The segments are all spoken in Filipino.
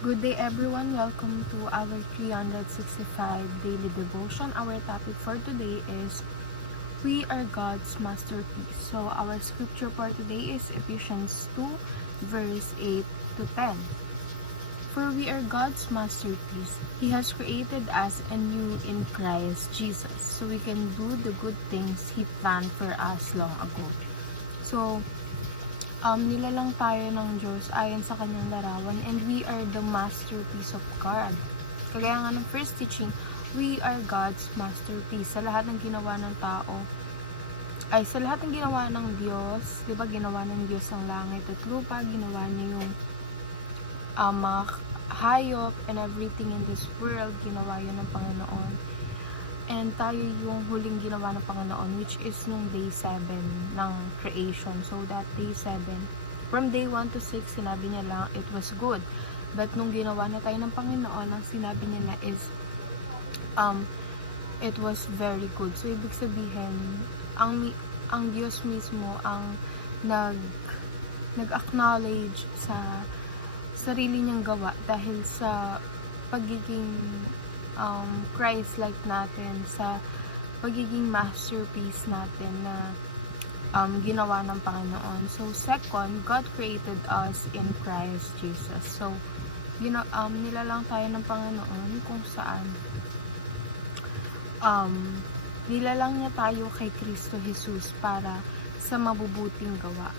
Good day everyone, welcome to our 365 daily devotion. Our topic for today is We are God's masterpiece. So our scripture for today is Ephesians 2 verse 8 to 10. For we are God's masterpiece. He has created us anew in Christ Jesus so we can do the good things He planned for us long ago. So, nilalang tayo ng Diyos ayon sa kanyang larawan, and we are the masterpiece of God. Kagaya nga ng first teaching, we are God's masterpiece. Sa lahat ng ginawa ng tao, sa lahat ng ginawa ng Diyos, di ba ginawa ng Diyos ang langit at lupa, ginawa niya yung mga hayop and everything in this world, ginawa yun ng Panginoon. And tayo yung huling ginawa ng Panginoon, which is nung day 7 ng creation. So that day 7, from day 1 to 6, sinabi niya lang, it was good. But nung ginawa na tayo ng Panginoon, ang sinabi niya na is, it was very good. So ibig sabihin, ang Diyos mismo ang nag-acknowledge sa sarili niyang gawa dahil sa pagiging Christ-like natin, sa pagiging masterpiece natin na ginawa ng Panginoon. So, second, God created us in Christ Jesus. So, nilalang tayo ng Panginoon kung saan nilalang niya tayo kay Kristo Jesus para sa mabubuting gawa.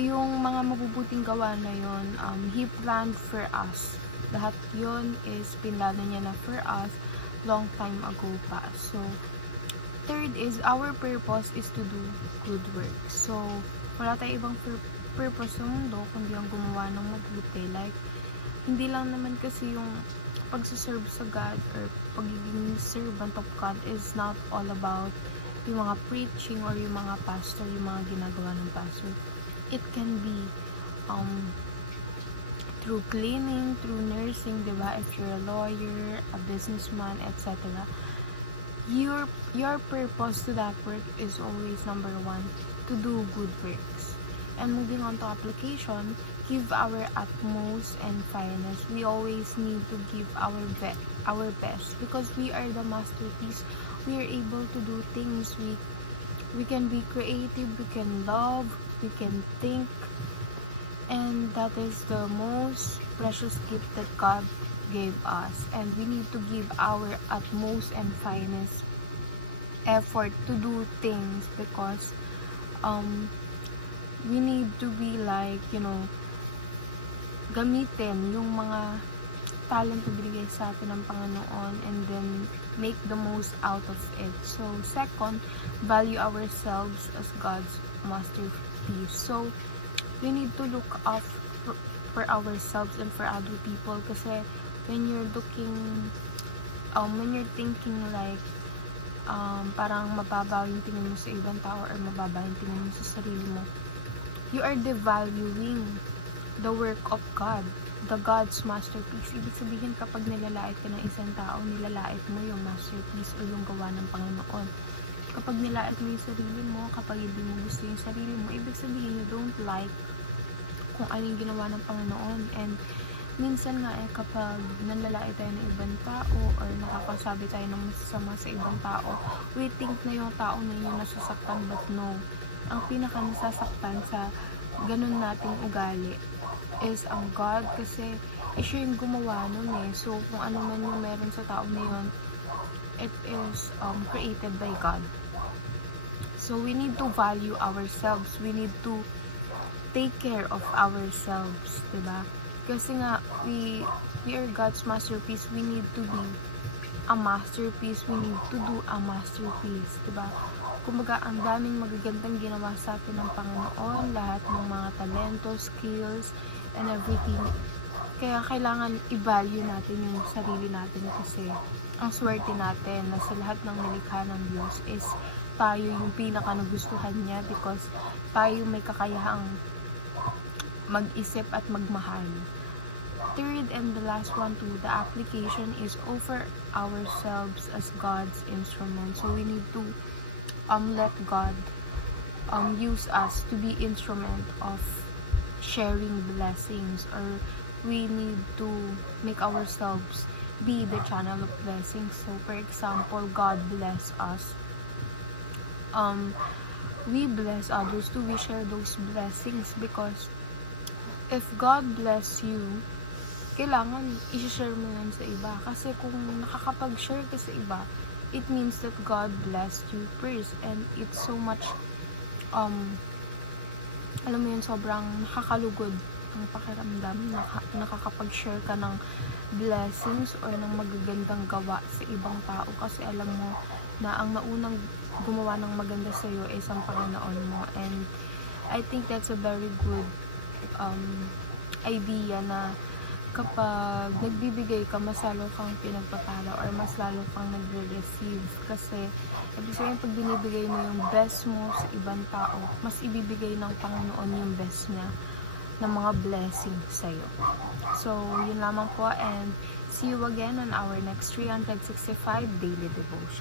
Yung mga mabubuting gawa na yon, He planned for us. Lahat yon is pinlano niya na for us long time ago pa. So, third is our purpose is to do good works. So, wala tayong ibang purpose sa mundo kundi ang gumawa ng mabuti. Like, hindi lang naman kasi yung pagsaserve sa God or pagiging servant of God is not all about yung mga preaching or yung mga pastor, yung mga ginagawa ng pastor. It can be through cleaning, through nursing, diba? If you're a lawyer, a businessman, etc. Your purpose to that work is always number one, to do good works. And moving on to application, give our utmost and finest. We always need to give our best because we are the masterpiece. We are able to do things. We can be creative, we can love, we can think, and that is the most precious gift that God gave us. And we need to give our utmost and finest effort to do things because we need to be like, gamitin yung mga talent na binigay sa atin ng Panginoon and then make the most out of it. So, second, value ourselves as God's masterpiece. So, we need to look up for ourselves and for other people kasi when you're thinking like parang mababa yung tingin mo sa ibang tao or mababa yung tingin mo sa sarili mo, you are devaluing the work of God, the God's masterpiece. Ibig sabihin, kapag nilalait ka ng isang tao, nilalait mo yung masterpiece o yung gawa ng Panginoon. Kapag nilait mo yung sarili mo, kapag hindi mo gusto yung sarili mo, ibig sabihin, you don't like kung ano yung ginawa ng Panginoon. And minsan nga kapag nanlalait tayo ng ibang tao or nakakasabi tayo ng masasama sa ibang tao, we think na yung tao na yun nasasaktan, but no. Ang pinaka nasasaktan sa ganun nating ugali is ang God kasi siya yung gumawa nun eh. So, kung ano man yung meron sa tao na yun, it is created by God. So, we need to value ourselves. We need to take care of ourselves, diba? Kasi nga, we are God's masterpiece. We need to be a masterpiece. We need to do a masterpiece, diba? Kumbaga, ang daming magagandang ginawa sa atin ng Panginoon, lahat ng mga talento, skills, and everything. Kaya kailangan i-value natin yung sarili natin kasi ang swerte natin na sa lahat ng nilikha ng Diyos is tayo yung pinaka nagustuhan niya because tayo may kakayahang mag-isip at magmahal. Third and the last one too, the application is offer ourselves as God's instrument. So we need to let God use us to be instrument of sharing blessings, or we need to make ourselves be the channel of blessings. So for example, God bless us, we bless others too, we share those blessings, because if God bless you, kailangan i-share mo yan sa iba. Kasi kung nakakapag-share ka sa iba, it means that God blessed you first. And it's so much, alam mo yun, sobrang nakakalugod ang pakiramdam na nakakapag-share ka ng blessings or ng magagandang gawa sa ibang tao. Kasi alam mo na ang naunang gumawa ng maganda sa iyo is ang Panginoon mo. And I think that's a very good idea na kapag nagbibigay ka, mas lalo kang pinagpapala or mas lalo kang nagre-receive. Kasi ibig sabihin, pag binibigay mo yung best mo sa ibang tao, mas ibibigay ng Panginoon yung best niya ng mga blessing sa'yo. So, yun lamang po, and see you again on our next 365 Daily Devotion.